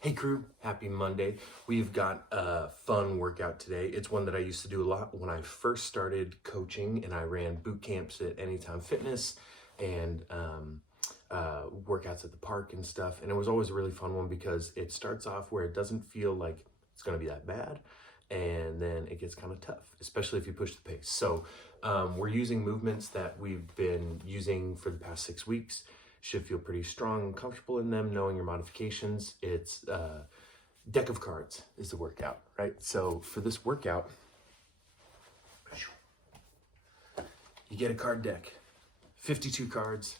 Hey crew, happy Monday. We've got a fun workout today. It's one that I used to do a lot when I first started coaching, and I ran boot camps at Anytime Fitness and workouts at the park and stuff. And it was always a really fun one because it starts off where it doesn't feel like it's going to be that bad. And then it gets kind of tough, especially if you push the pace. So we're using movements that we've been using for the past 6 weeks. Should feel pretty strong and comfortable in them, knowing your modifications. It's deck of cards is the workout, right? So for this workout, you get a card deck, 52 cards.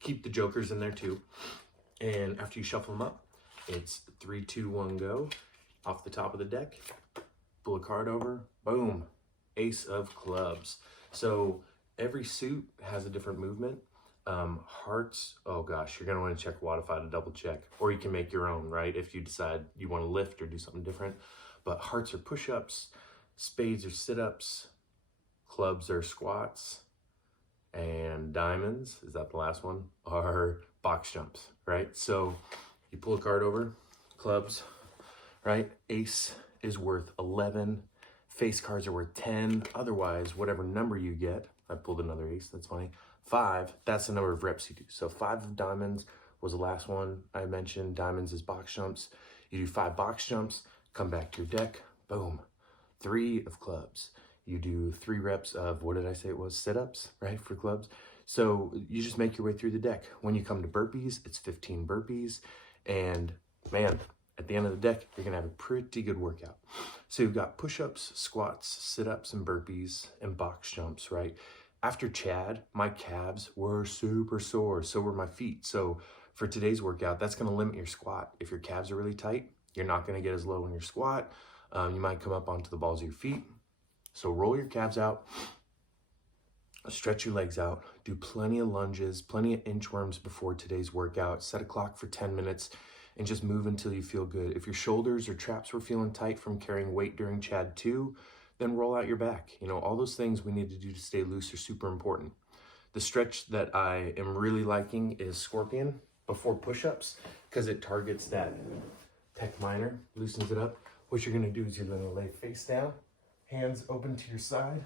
Keep the jokers in there too. And after you shuffle them up, it's 3, 2, 1, go. Off the top of the deck, pull a card over, boom, ace of clubs. So every suit has a different movement. Hearts, oh gosh, you're gonna want to check Wodify to double check, or you can make your own, right? If you decide you want to lift or do something different. But hearts are push-ups, spades are sit-ups, clubs are squats, and diamonds, is that the last one, are box jumps, right? So you pull a card over, clubs, right? Ace is worth 11, face cards are worth 10. Otherwise, whatever number you get, I pulled another ace, that's funny, 5, that's the number of reps you do. So 5 of diamonds was the last one I mentioned. Diamonds is box jumps. You do 5 box jumps, come back to your deck, boom. 3 of clubs. You do 3 reps of, what did I say it was? Sit-ups, right, for clubs. So you just make your way through the deck. When you come to burpees, it's 15 burpees. And man, at the end of the deck, you're gonna have a pretty good workout. So you've got push-ups, squats, sit-ups, and burpees, and box jumps, right? After Chad, my calves were super sore, so were my feet. So for today's workout, that's gonna limit your squat. If your calves are really tight, you're not gonna get as low in your squat. You might come up onto the balls of your feet. So roll your calves out, stretch your legs out, do plenty of lunges, plenty of inchworms before today's workout, set a clock for 10 minutes, and just move until you feel good. If your shoulders or traps were feeling tight from carrying weight during Chad 2, then roll out your back. You know, all those things we need to do to stay loose are super important. The stretch that I am really liking is Scorpion before push-ups because it targets that pec minor, loosens it up. What you're gonna do is you're gonna lay face down, hands open to your side,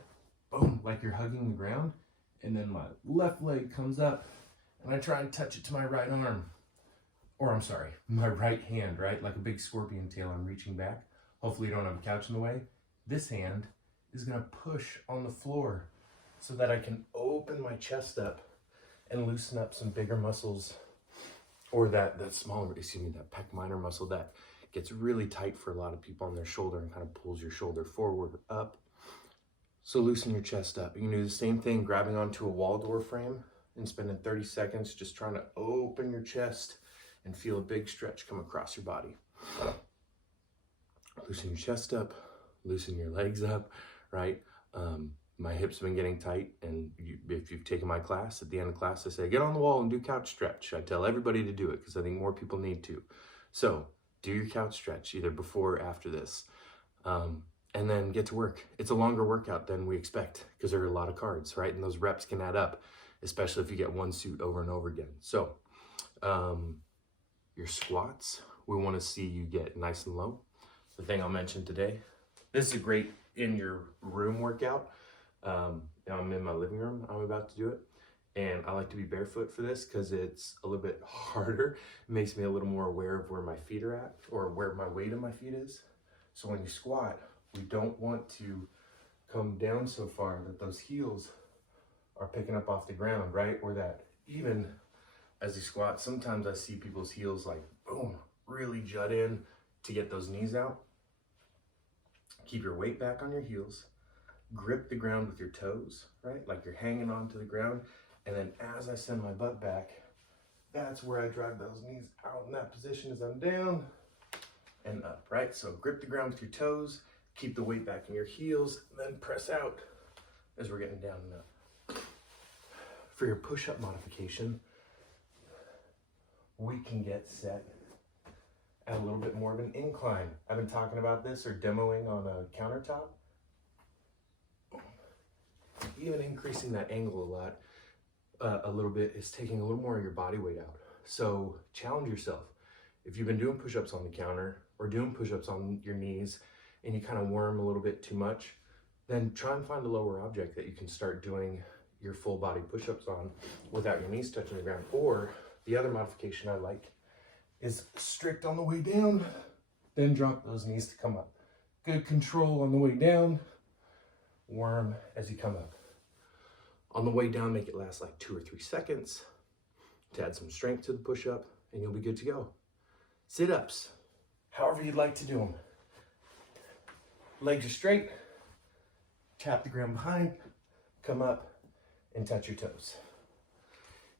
boom, like you're hugging the ground, and then my left leg comes up and I try and touch it to my right arm. Or I'm sorry, my right hand, right? Like a big scorpion tail, I'm reaching back. Hopefully you don't have a couch in the way. This hand is gonna push on the floor so that I can open my chest up and loosen up some bigger muscles, or that smaller, that pec minor muscle that gets really tight for a lot of people on their shoulder and kind of pulls your shoulder forward, up. So loosen your chest up. You can do the same thing, grabbing onto a wall door frame and spending 30 seconds just trying to open your chest and feel a big stretch come across your body. Loosen your chest up, loosen your legs up, right? My hips have been getting tight, and if you've taken my class, at the end of class, I say, get on the wall and do couch stretch. I tell everybody to do it because I think more people need to. So do your couch stretch either before or after this, and then get to work. It's a longer workout than we expect because there are a lot of cards, right? And those reps can add up, especially if you get one suit over and over again. So your squats, we want to see you get nice and low. The thing I'll mention today, this is a great in your room workout. I'm in my living room, I'm about to do it. And I like to be barefoot for this because it's a little bit harder. It makes me a little more aware of where my feet are at, or where my weight of my feet is. So when you squat, we don't want to come down so far that those heels are picking up off the ground, right? Or that even as you squat, sometimes I see people's heels like, boom, really jut in to get those knees out. Keep your weight back on your heels. Grip the ground with your toes, right? Like you're hanging onto the ground. And then as I send my butt back, that's where I drive those knees out in that position as I'm down and up, right? So grip the ground with your toes, keep the weight back in your heels, and then press out as we're getting down and up. For your push-up modification, we can get set at a little bit more of an incline. I've been talking about this or demoing on a countertop. Even increasing that angle a little bit is taking a little more of your body weight out. So challenge yourself. If you've been doing push-ups on the counter or doing push-ups on your knees and you kind of worm a little bit too much, then try and find a lower object that you can start doing your full body push-ups on without your knees touching the ground. Or the other modification I like is strict on the way down, then drop those knees to come up. Good control on the way down, worm as you come up. On the way down, make it last like 2 or 3 seconds to add some strength to the push-up, and you'll be good to go. Sit-ups, however you'd like to do them. Legs are straight, tap the ground behind, come up, and touch your toes.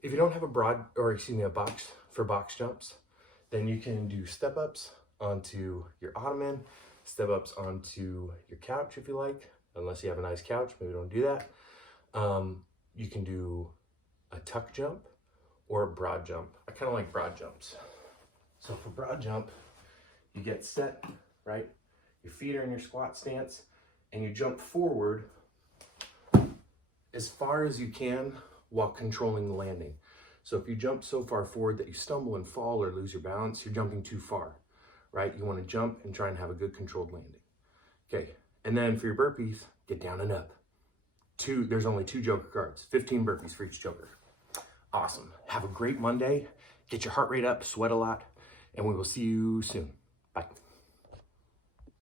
If you don't have a box for box jumps, then you can do step-ups onto your ottoman, step-ups onto your couch if you like, unless you have a nice couch, maybe don't do that. You can do a tuck jump or a broad jump. I kind of like broad jumps. So for broad jump, you get set, right? Your feet are in your squat stance and you jump forward as far as you can while controlling the landing. So if you jump so far forward that you stumble and fall or lose your balance, you're jumping too far, right? You want to jump and try and have a good controlled landing. Okay, and then for your burpees, get down and up. There's only 2 joker cards, 15 burpees for each joker. Awesome. Have a great Monday. Get your heart rate up, sweat a lot, and we will see you soon. Bye.